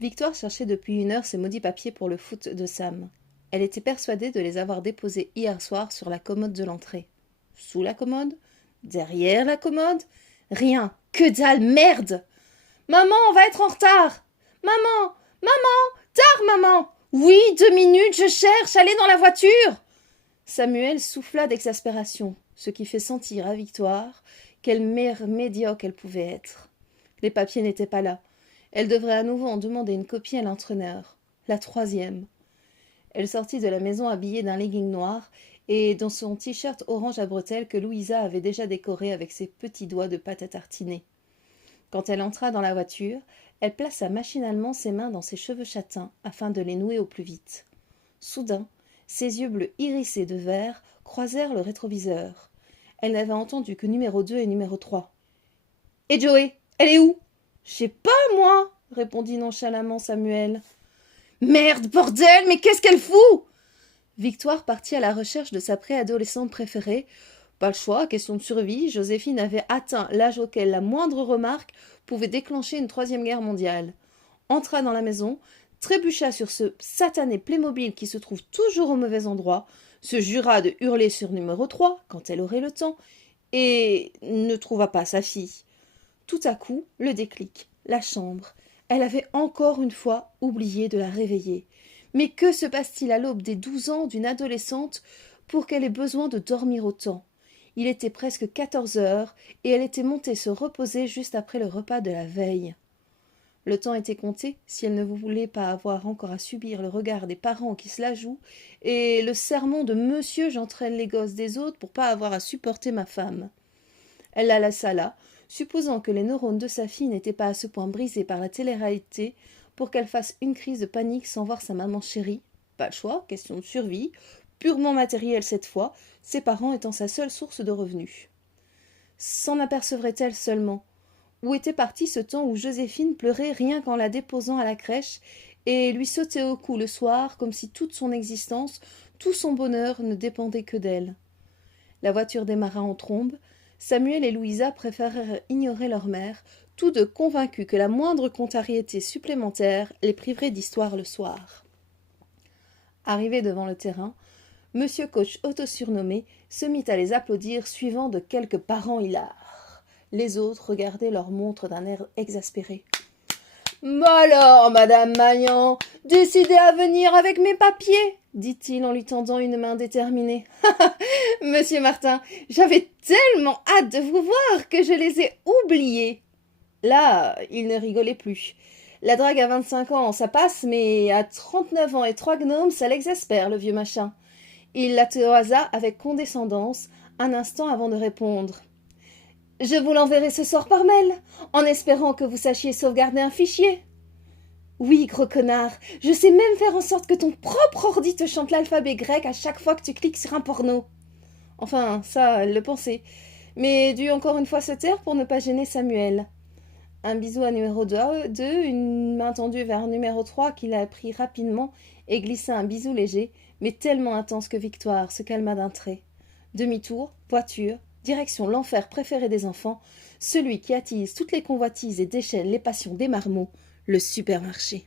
Victoire cherchait depuis 1 heure ses maudits papiers pour le foot de Sam. Elle était persuadée de les avoir déposés hier soir sur la commode de l'entrée. Sous la commode? Derrière la commode? Rien. Que dalle, merde! Maman, on va être en retard! Maman! Maman! Tard, maman! Oui, 2 minutes, je cherche, allez dans la voiture! Samuel souffla d'exaspération, ce qui fait sentir à Victoire quelle mère médiocre elle pouvait être. Les papiers n'étaient pas là. Elle devrait à nouveau en demander une copie à l'entraîneur. La 3e. Elle sortit de la maison habillée d'un legging noir et dans son t-shirt orange à bretelles que Louisa avait déjà décoré avec ses petits doigts de pâte à tartiner. Quand elle entra dans la voiture, elle plaça machinalement ses mains dans ses cheveux châtains afin de les nouer au plus vite. Soudain, ses yeux bleus irisés de vert croisèrent le rétroviseur. Elle n'avait entendu que numéro 2 et numéro 3. « Et Joey, elle est où ?»« Je sais pas, moi !» répondit nonchalamment Samuel. « Merde, bordel, mais qu'est-ce qu'elle fout ?» Victoire partit à la recherche de sa préadolescente préférée. Pas le choix, question de survie, Joséphine avait atteint l'âge auquel la moindre remarque pouvait déclencher une 3e guerre mondiale. Entra dans la maison, trébucha sur ce satané Playmobil qui se trouve toujours au mauvais endroit, se jura de hurler sur numéro 3 quand elle aurait le temps, et ne trouva pas sa fille. Tout à coup, le déclic, la chambre. Elle avait encore une fois oublié de la réveiller. Mais que se passe-t-il à l'aube des 12 ans d'une adolescente pour qu'elle ait besoin de dormir autant? Il était presque 14 heures et elle était montée se reposer juste après le repas de la veille. Le temps était compté si elle ne voulait pas avoir encore à subir le regard des parents qui se la jouent et le sermon de Monsieur j'entraîne les gosses des autres pour pas avoir à supporter ma femme. Elle la laissa là, supposant que les neurones de sa fille n'étaient pas à ce point brisés par la télé-réalité pour qu'elle fasse une crise de panique sans voir sa maman chérie. Pas le choix, question de survie, purement matérielle cette fois, ses parents étant sa seule source de revenus. S'en apercevrait-elle seulement? Où était parti ce temps où Joséphine pleurait rien qu'en la déposant à la crèche et lui sautait au cou le soir comme si toute son existence, tout son bonheur ne dépendait que d'elle? La voiture démarra en trombe. Samuel et Louisa préférèrent ignorer leur mère, tous deux convaincus que la moindre contrariété supplémentaire les priverait d'histoire le soir. Arrivé devant le terrain, Monsieur Coach autosurnommé se mit à les applaudir suivant de quelques parents hilars. Les autres regardaient leur montre d'un air exaspéré. « Bah alors, Madame Magnan, décidez à venir avec mes papiers !» dit-il en lui tendant une main déterminée. « Monsieur Martin, j'avais tellement hâte de vous voir que je les ai oubliés. » Là, il ne rigolait plus. La drague à 25 ans, ça passe, mais à 39 ans et 3 gnomes, ça l'exaspère, le vieux machin. Il la toisa avec condescendance, un instant avant de répondre. « Je vous l'enverrai ce soir par mail, en espérant que vous sachiez sauvegarder un fichier. »« Oui, gros connard, je sais même faire en sorte que ton propre ordi te chante l'alphabet grec à chaque fois que tu cliques sur un porno. » Enfin, ça, elle le pensait, mais dut encore une fois se taire pour ne pas gêner Samuel. Un bisou à numéro 2, une main tendue vers numéro 3 qu'il a pris rapidement et glissa un bisou léger, mais tellement intense que Victoire se calma d'un trait. Demi-tour, voiture, direction l'enfer préféré des enfants, celui qui attise toutes les convoitises et déchaîne les passions des marmots, le supermarché.